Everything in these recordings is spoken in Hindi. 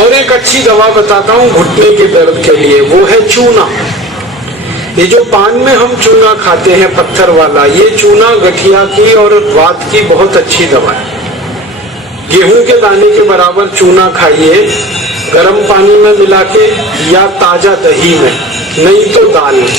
और एक अच्छी दवा बताता हूँ घुटने के दर्द के लिए, वो है चूना। ये जो पान में हम चूना खाते हैं पत्थर वाला, ये चूना गठिया की और वात की बहुत अच्छी दवा है। गेहूं के दाने के बराबर चूना खाइए, गर्म पानी में मिला के या ताजा दही में, नहीं तो दाल में।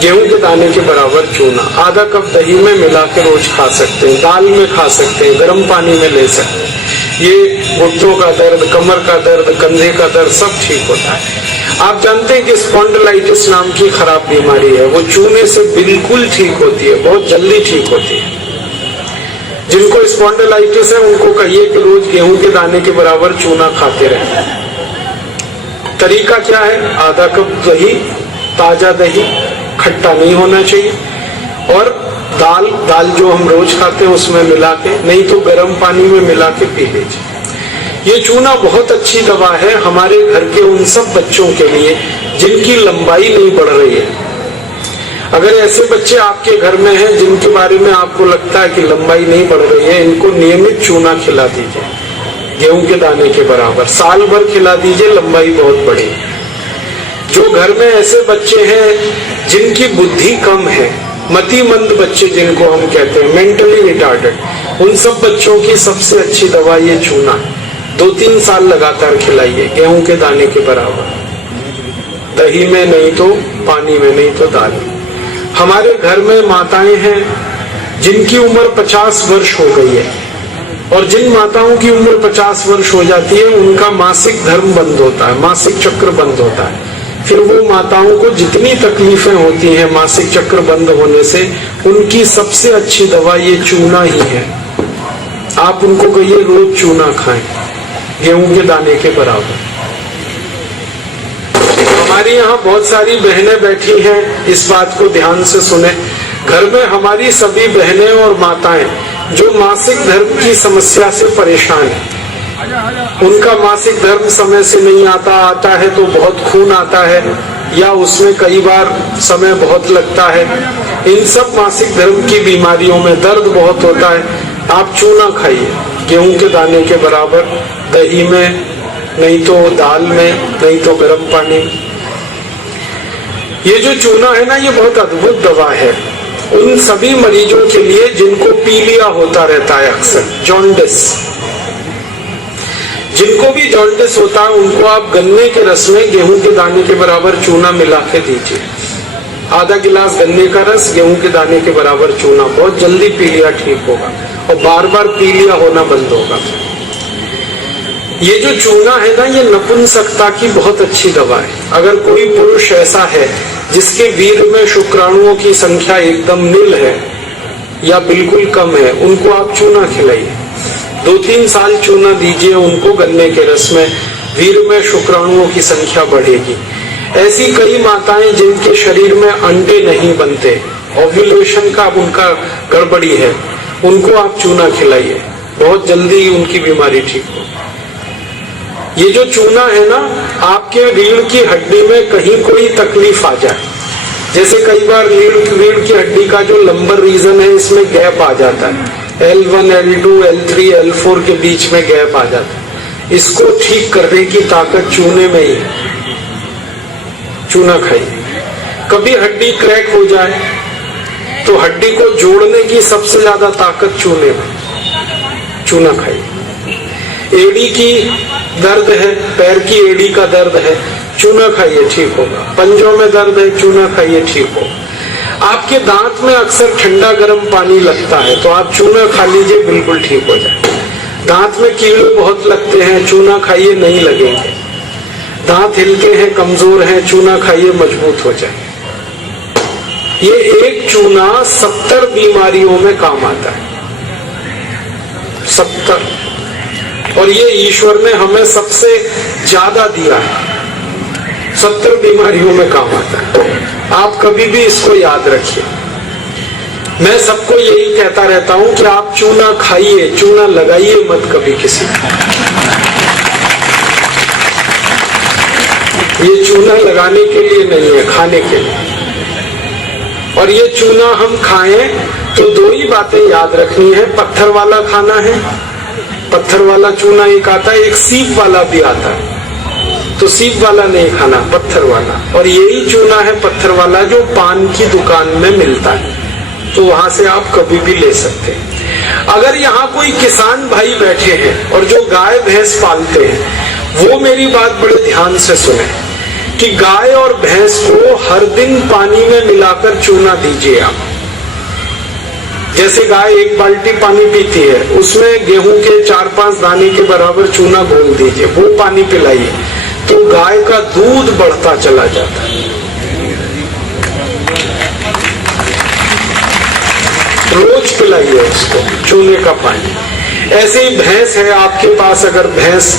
गेहूं के दाने के बराबर चूना आधा कप दही में मिला के रोज खा सकते हैं, दाल में खा सकते हैं, गर्म पानी में ले सकते हैं। ये घुटनों का दर्द, कमर का दर्द, कंधे का दर्द सब ठीक होता है। आप जानते हैं कि स्पॉन्डिलाइटिस नाम की खराब बीमारी है, वो चूने से बिल्कुल ठीक होती है, बहुत जल्दी ठीक होती है। जिनको स्पॉन्डिलाइटिस है उनको कहिए कि रोज गेहूं के दाने के बराबर चूना खाते रहें। तरीका क्या है? आधा कप दही, ताजा दही, खट्टा नहीं होना चाहिए, और दाल जो हम रोज खाते हैं उसमें मिला के, नहीं तो गर्म पानी में मिला के पी लीजिए। ये चूना बहुत अच्छी दवा है हमारे घर के उन सब बच्चों के लिए जिनकी लंबाई नहीं बढ़ रही है। अगर ऐसे बच्चे आपके घर में हैं जिनके बारे में आपको लगता है कि लंबाई नहीं बढ़ रही है, इनको नियमित चूना खिला दीजिए, गेहूं के दाने के बराबर, साल भर खिला दीजिए, लंबाई बहुत बढ़ेगी। जो घर में ऐसे बच्चे हैं जिनकी बुद्धि कम है, मतिमंद बच्चे जिनको हम कहते हैं, मेंटली रिटार्डेड, उन सब बच्चों की सबसे अच्छी दवा ये चूना। 2-3 साल लगातार खिलाइए, गेहूं के दाने के बराबर, दही में नहीं तो पानी में, नहीं तो दाल में। हमारे घर में माताएं हैं जिनकी उम्र 50 वर्ष हो गई है, और जिन माताओं की उम्र 50 वर्ष हो जाती है उनका मासिक धर्म बंद होता है, मासिक चक्र बंद होता है। फिर वो माताओं को जितनी तकलीफें होती हैं मासिक चक्र बंद होने से, उनकी सबसे अच्छी दवा ये चूना ही है। आप उनको कहिए रोज चूना खाएं, गेहूं के दाने के बराबर। हमारी यहाँ बहुत सारी बहनें बैठी हैं, इस बात को ध्यान से सुने। घर में हमारी सभी बहनें और माताएं जो मासिक धर्म की समस्या से परेशान हैं, उनका मासिक धर्म समय से नहीं आता है तो बहुत खून आता है, या उसमें कई बार समय बहुत लगता है, इन सब मासिक धर्म की बीमारियों में दर्द बहुत होता है। आप चूना खाइए, गेहूं के दाने के बराबर, दही में, नहीं तो दाल में, नहीं तो गर्म पानी में। ये जो चूना है ना, ये बहुत अद्भुत दवा है उन सभी मरीजों के लिए जिनको पीलिया होता रहता है, अक्सर जॉन्डिस। जिनको भी जॉन्डिस होता है उनको आप गन्ने के रस में गेहूं के दाने के बराबर चूना मिला के दीजिए। आधा गिलास गन्ने का रस, गेहूं के दाने के बराबर चूना, बहुत जल्दी पीलिया ठीक होगा और बार बार पीलिया होना बंद होगा। ये जो चूना है ना, ये नपुंसकता की बहुत अच्छी दवा है। अगर कोई पुरुष ऐसा है जिसके वीर्य में शुक्राणुओं की संख्या एकदम नील है या बिल्कुल कम है, उनको आप चूना खिलाइए। 2-3 साल चूना दीजिए उनको गन्ने के रस में, वीर्य में शुक्राणुओं की संख्या बढ़ेगी। ऐसी कई माताएं जिनके शरीर में अंडे नहीं बनते, ओव्यूलेशन का उनका गड़बड़ी है, उनको आप चूना खिलाइए, बहुत जल्दी उनकी बीमारी ठीक हो। ये जो चूना है ना, आपके रीढ़ की हड्डी में कहीं कोई तकलीफ आ जाए, जैसे कई बार रीढ़ की हड्डी का जो लंबर रीजन है इसमें गैप आ जाता है, L1, L2, L3, L4 के बीच में गैप आ जाता है, इसको ठीक करने की ताकत चूने में ही है। चूना खाइए। कभी हड्डी क्रैक हो जाए तो हड्डी को जोड़ने की सबसे ज्यादा ताकत चूने में, चूना खाइए। एड़ी की दर्द है, पैर की एड़ी का दर्द है, चूना खाइए, ठीक होगा। पंजों में दर्द है, चूना खाइए, ठीक होगा। आपके दांत में अक्सर ठंडा गर्म पानी लगता है तो आप चूना खा लीजिए, बिल्कुल ठीक हो जाए। दांत में कीड़े बहुत लगते हैं, चूना खाइए, नहीं लगेंगे। दांत हिलके हैं, कमजोर हैं, चूना खाइए, मजबूत हो जाए। ये एक चूना 70 बीमारियों में काम आता है, 70। और ये ईश्वर ने हमें सबसे ज्यादा दिया है, 70 बीमारियों में काम आता है। आप कभी भी इसको याद रखिए। मैं सबको यही कहता रहता हूं कि आप चूना खाइए, चूना लगाइए मत कभी किसी को। ये चूना लगाने के लिए नहीं है, खाने के लिए। और ये चूना हम खाएं तो 2 ही बातें याद रखनी है, पत्थर वाला खाना है, पत्थर वाला चूना एक आता है, एक सीप वाला भी आता है। तो सीप वाला नहीं खाना, पत्थर वाला। और यही चूना है पत्थर वाला जो पान की दुकान में मिलता है, तो वहां से आप कभी भी ले सकते हैं। अगर यहाँ कोई किसान भाई बैठे हैं और जो गाय भैंस पालते हैं, वो मेरी बात बड़े ध्यान से सुने कि गाय और भैंस को हर दिन पानी में मिलाकर चूना दीजिए आप। जैसे गाय एक बाल्टी पानी पीती है, उसमें गेहूं के 4-5 दाने के बराबर चूना घोल दीजिए, वो पानी पिलाइए, तो गाय का दूध बढ़ता चला जाता है। रोज पिलाइए उसको चूने का पानी। ऐसे ही भैंस है आपके पास, अगर भैंस,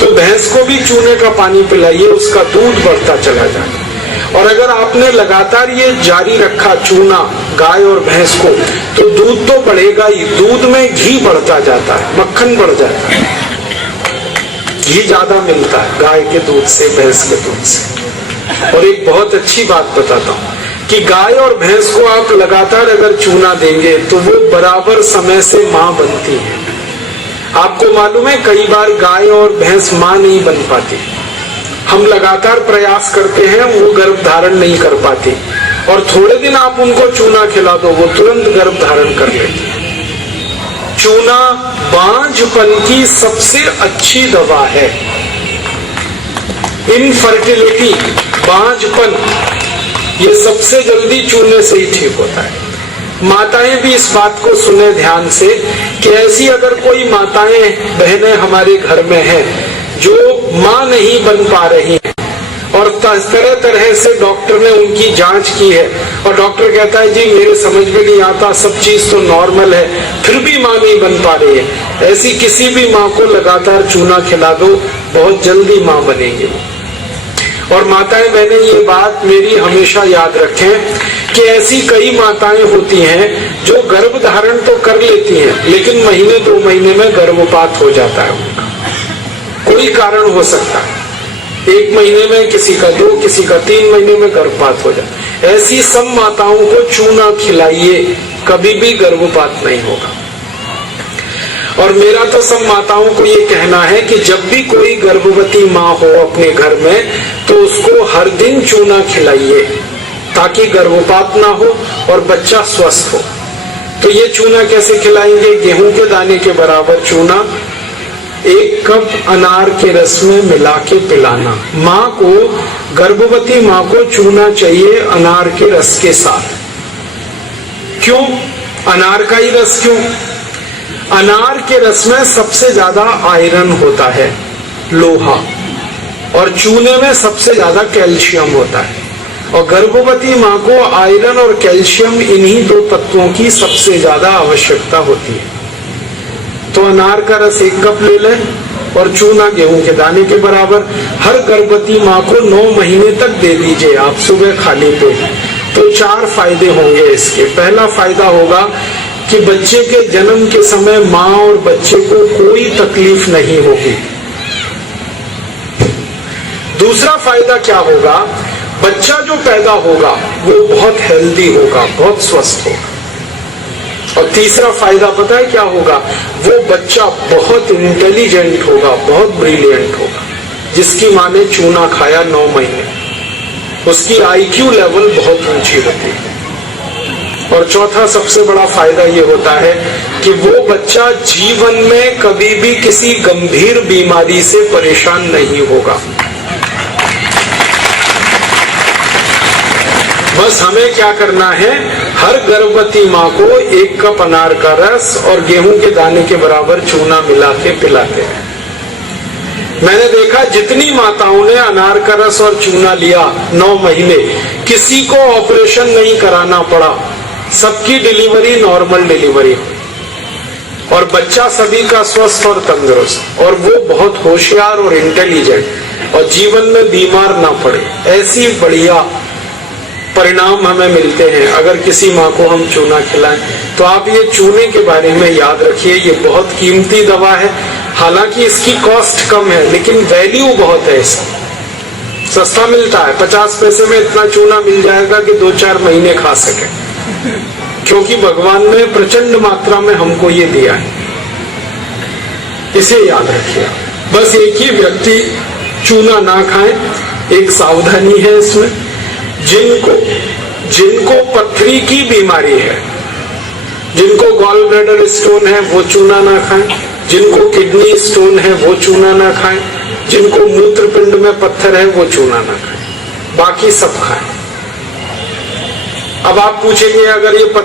तो भैंस को भी चूने का पानी पिलाइए, उसका दूध बढ़ता चला जाता है। और अगर आपने लगातार ये जारी रखा चूना गाय और भैंस को, तो दूध तो बढ़ेगा ही, दूध में घी बढ़ता जाता है, मक्खन बढ़ जाता है, घी ज्यादा मिलता है गाय के दूध से, भैंस के दूध से। और एक बहुत अच्छी बात बताता हूँ कि गाय और भैंस को आप लगातार अगर चूना देंगे तो वो बराबर समय से मां बनती है। आपको मालूम है कई बार गाय और भैंस मां नहीं बन पाती, हम लगातार प्रयास करते हैं, वो गर्भ धारण नहीं कर पाती, और थोड़े दिन आप उनको चूना खिला दो, वो तुरंत गर्भ धारण कर लेती है। चूना बांझपन की सबसे अच्छी दवा है। इनफर्टिलिटी, बांझपन, ये सबसे जल्दी चूने से ही ठीक होता है। माताएं भी इस बात को सुने ध्यान से कि ऐसी अगर कोई माताएं बहनें हमारे घर में हैं जो मां नहीं बन पा रही हैं, और तरह तरह से डॉक्टर ने उनकी जांच की है, और डॉक्टर कहता है जी मेरे समझ में नहीं आता, सब चीज तो नॉर्मल है, फिर भी मां नहीं बन पा रही है, ऐसी किसी भी मां को लगातार चूना खिला दो, बहुत जल्दी मां बनेगी। और माताएं बहनें ये बात मेरी हमेशा याद रखें कि ऐसी कई माताएं होती हैं जो गर्भ धारण तो कर लेती हैं, लेकिन महीने 2 महीने में गर्भपात हो जाता है उनका, कोई कारण हो सकता है। 1 महीने में किसी का 2, किसी का 3 महीने में गर्भपात हो जाता है। ऐसी सब माताओं को चूना खिलाइए, कभी भी गर्भपात नहीं होगा। और मेरा तो सब माताओं को ये कहना है कि जब भी कोई गर्भवती माँ हो अपने घर में, तो उसको हर दिन चूना खिलाइए ताकि गर्भपात ना हो और बच्चा स्वस्थ हो। तो ये चूना कैसे खिलाएंगे? गेहूं के दाने के बराबर चूना 1 कप अनार के रस में मिला के पिलाना। माँ को, गर्भवती माँ को चूना चाहिए अनार के रस के साथ। क्यों अनार का ही रस? क्यों? अनार के रस में सबसे ज्यादा आयरन होता है, लोहा, और चूने में सबसे ज्यादा कैल्शियम होता है। और गर्भवती माँ को आयरन और कैल्शियम, इन्हीं 2 तत्वों की सबसे ज्यादा आवश्यकता होती है। तो अनार का रस 1 कप ले लें और चूना गेहूं के दाने के बराबर हर गर्भवती माँ को 9 महीने तक दे दीजिए आप, सुबह खाली पेट। तो 4 फायदे होंगे इसके। पहला फायदा होगा कि बच्चे के जन्म के समय माँ और बच्चे को कोई तकलीफ नहीं होगी। दूसरा फायदा क्या होगा? बच्चा जो पैदा होगा वो बहुत हेल्दी होगा, बहुत स्वस्थ होगा। और तीसरा फायदा पता है क्या होगा? वो बच्चा बहुत इंटेलिजेंट होगा, बहुत ब्रिलियंट होगा। जिसकी माँ ने चूना खाया 9 महीने, उसकी IQ लेवल बहुत ऊंची होती है। और चौथा सबसे बड़ा फायदा ये होता है कि वो बच्चा जीवन में कभी भी किसी गंभीर बीमारी से परेशान नहीं होगा। बस हमें क्या करना है? हर गर्भवती माँ को 1 कप अनार का रस और गेहूं के दाने के बराबर चूना मिला के पिलाते हैं। मैंने देखा जितनी माताओं ने अनार का रस और चूना लिया 9 महीने, किसी को ऑपरेशन नहीं कराना पड़ा, सबकी डिलीवरी नॉर्मल डिलीवरी, और बच्चा सभी का स्वस्थ और तंदुरुस्त, और वो बहुत होशियार और इंटेलिजेंट, और जीवन में बीमार ना पड़े। ऐसी बढ़िया परिणाम हमें मिलते हैं अगर किसी माँ को हम चूना खिलाएं। तो आप ये चूने के बारे में याद रखिए, ये बहुत कीमती दवा है। हालांकि इसकी कॉस्ट कम है, लेकिन वैल्यू बहुत है इसका। सस्ता मिलता है, 50 पैसे में इतना चूना मिल जाएगा कि 2-4 महीने खा सके, क्योंकि भगवान ने प्रचंड मात्रा में हमको ये दिया है। इसे याद रखिए। बस एक ही व्यक्ति चूना ना खाए, एक सावधानी है इसमें। जिनको पथरी की बीमारी है, जिनको गॉल ब्लैडर स्टोन है, वो चूना ना खाएं। जिनको किडनी स्टोन है, वो चूना ना खाएं। जिनको मूत्रपिंड में पत्थर है, वो चूना ना खाएं, बाकी सब खाएं। अब आप पूछेंगे अगर ये पत्थर